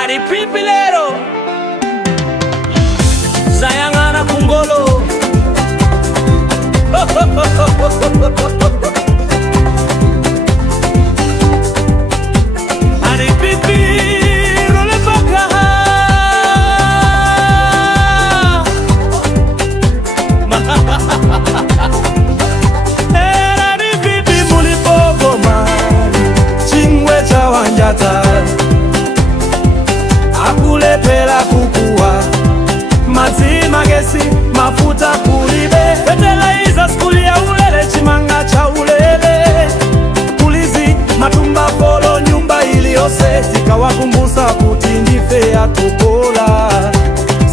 Ari Pipilero Zayangana Kungolo Ari Pipiro le baka Ari Pipi muli popo mali Chingwe cha wanjata Akule pela kukua Mazima gesi mafuta kulibe Fetela iza skuli ya ulele chimanga cha ulele Kulizi matumba polo nyumba iliose Tikawakumbusa kutindife ya tukola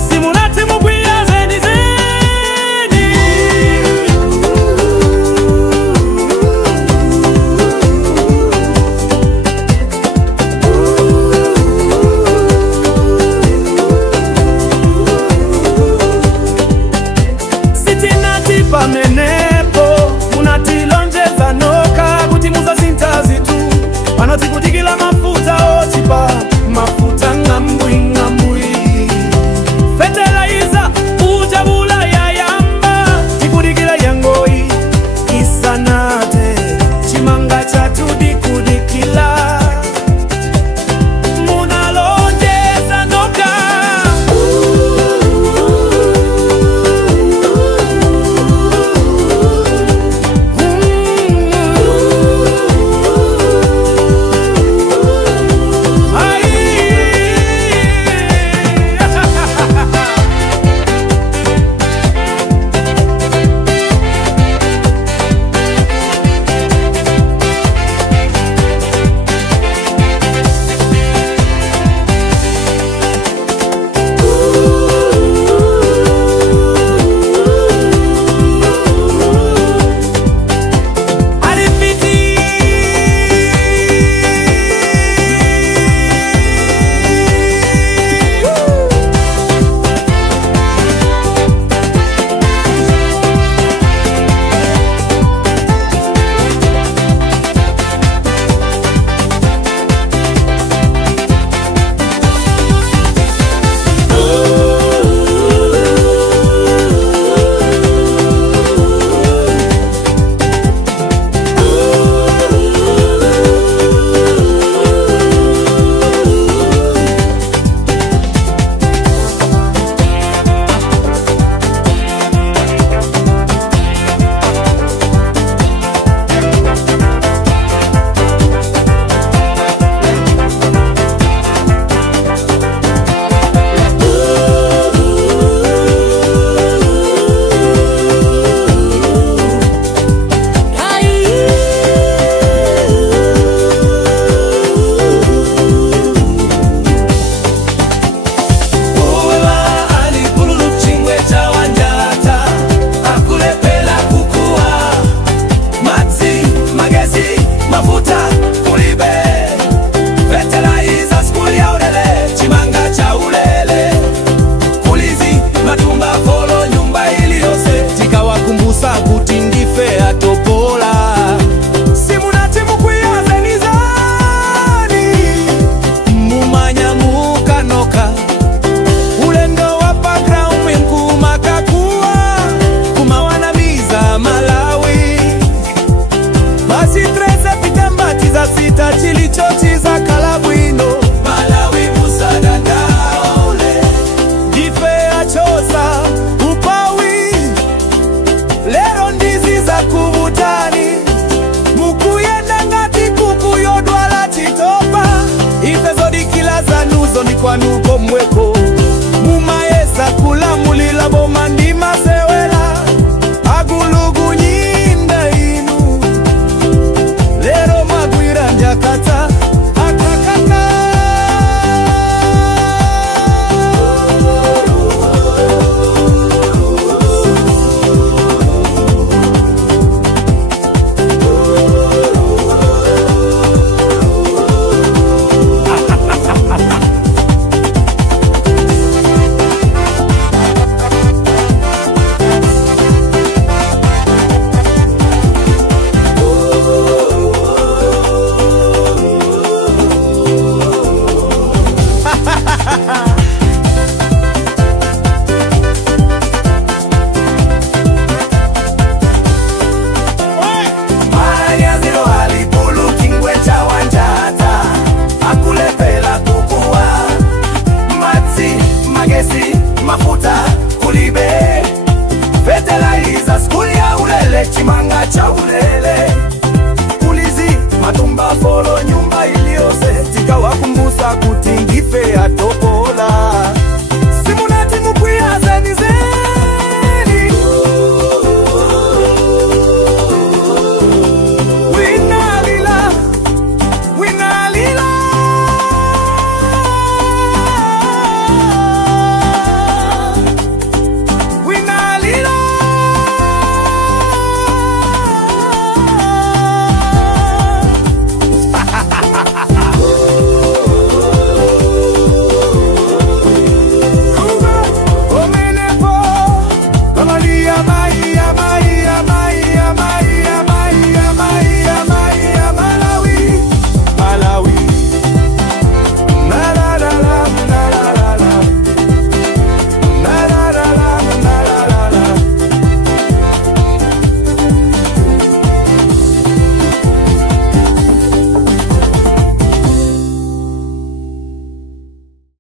Simunati mugwia zeni zeni Pamenepo unatilonjeza noka kutimuza zintazi tu Wanotikutikila mafuta otipa mafuta ngambui ngambui Fetela iza ujabula ya yamba Tikudikila yangoi isanate Chimanga chatu dikudikila Munalonjeza noka Chili chochi